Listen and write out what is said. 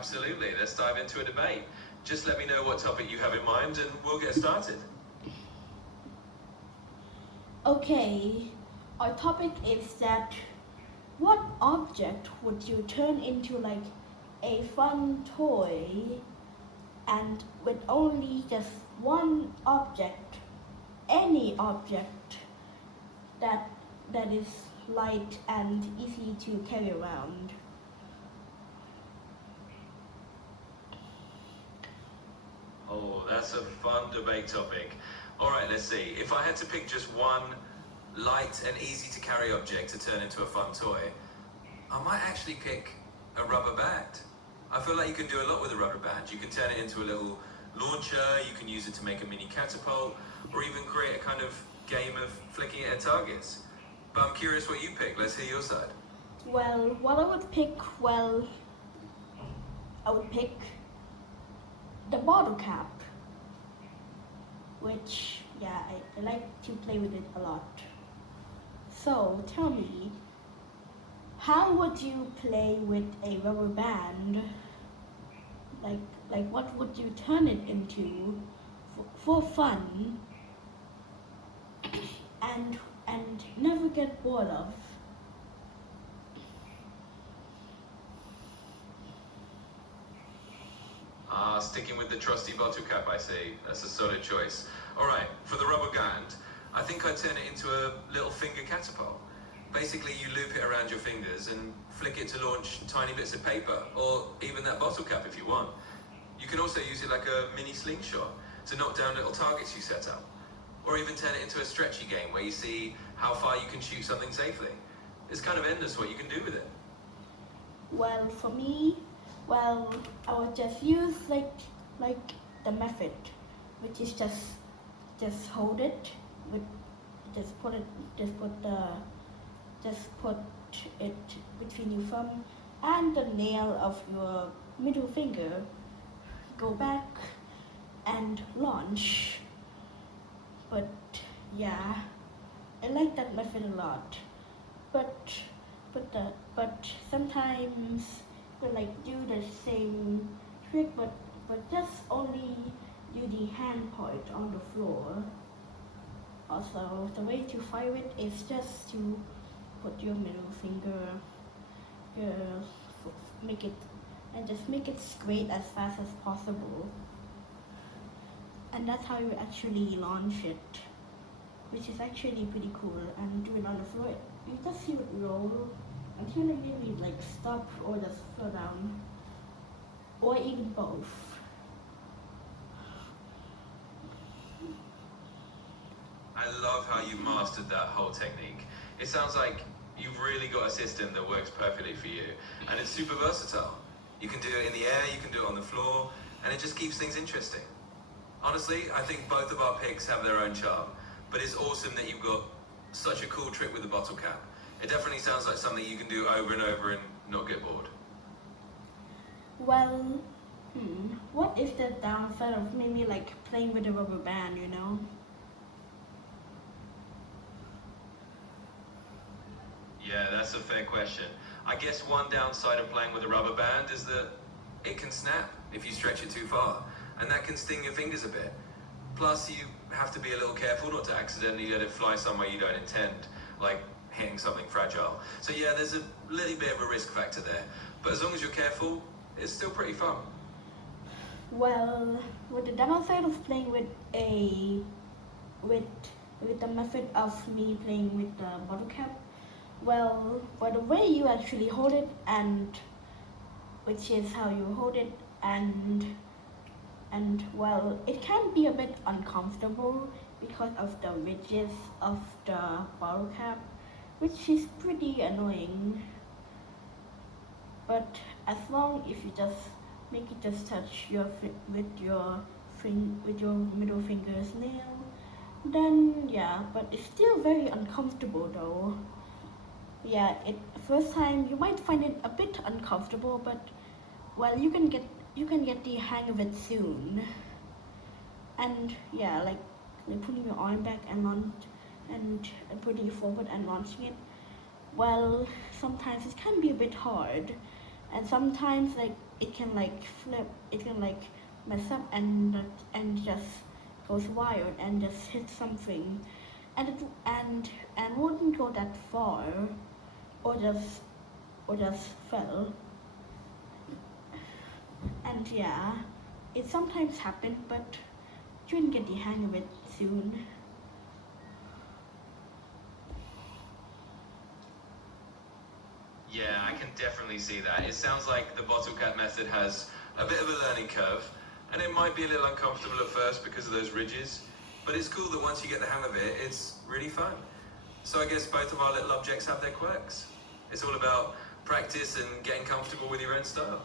Absolutely. Let's dive into a debate. Just let me know what topic you have in mind and we'll get started. Okay, our topic is that what object would you turn into like a fun toy and with only just one object, any object that is light and easy to carry around. Oh, that's a fun debate topic. All right, let's see. If I had to pick just one light and easy to carry object to turn into a fun toy, I might actually pick a rubber band. I feel like you can do a lot with a rubber band. You can turn it into a little launcher, you can use it to make a mini catapult, or even create a kind of game of flicking it at targets. But I'm curious what you pick. Let's hear your side. Well, what I would pick, I would pick the bottle cap, which, yeah, I like to play with it a lot. So, tell me, how would you play with a rubber band? Like what would you turn it into for fun and never get bored of? Sticking with the trusty bottle cap, I see. That's a solid choice. All right, for the rubber band, I think I'd turn it into a little finger catapult. Basically, you loop it around your fingers and flick it to launch tiny bits of paper, or even that bottle cap if you want. You can also use it like a mini slingshot to knock down little targets you set up. Or even turn it into a stretchy game where you see how far you can shoot something safely. It's kind of endless what you can do with it. Well, for me, I would just use like the method, which is just hold it with just put it between your thumb and the nail of your middle finger. Go back and launch. But yeah, I like that method a lot. But sometimes we like do the same trick, but just only do the hand point on the floor. Also, the way to fire it is just to put your middle finger, make it straight as fast as possible. And that's how you actually launch it, which is actually pretty cool. And do it on the floor. You just see it roll until it really like stop or just fall down, or even both. I love how you mastered that whole technique. It sounds like you've really got a system that works perfectly for you, and it's super versatile. You can do it in the air, you can do it on the floor, and it just keeps things interesting. Honestly, I think both of our picks have their own charm, but it's awesome that you've got such a cool trick with the bottle cap. It definitely sounds like something you can do over and over and not get bored. Well, what is the downside of maybe like playing with a rubber band, you know? Yeah, that's a fair question. I guess one downside of playing with a rubber band is that it can snap if you stretch it too far, and that can sting your fingers a bit. Plus, you have to be a little careful not to accidentally let it fly somewhere you don't intend, like hitting something fragile. So yeah, there's a little bit of a risk factor there, but as long as you're careful, it's still pretty fun. Well, with the downside of playing with the method of me playing with the bottle cap, well, by the way you actually hold it, and which is how you hold it, and well, it can be a bit uncomfortable because of the ridges of the bottle cap, which is pretty annoying. But as long if you just make it just touch with your middle finger's nail, then yeah, but it's still very uncomfortable though. Yeah, first time you might find it a bit uncomfortable, but well, you can get the hang of it soon. And yeah, like putting your arm back and putting it forward and launching it. Well, sometimes it can be a bit hard, and sometimes like it can like flip, it can like mess up and just goes wild and just hit something, and and wouldn't go that far, or just fell. And yeah, it sometimes happens, but you can get the hang of it soon. Yeah, I can definitely see that. It sounds like the bottle cap method has a bit of a learning curve, and it might be a little uncomfortable at first because of those ridges, but it's cool that once you get the hang of it, it's really fun. So I guess both of our little objects have their quirks. It's all about practice and getting comfortable with your own style.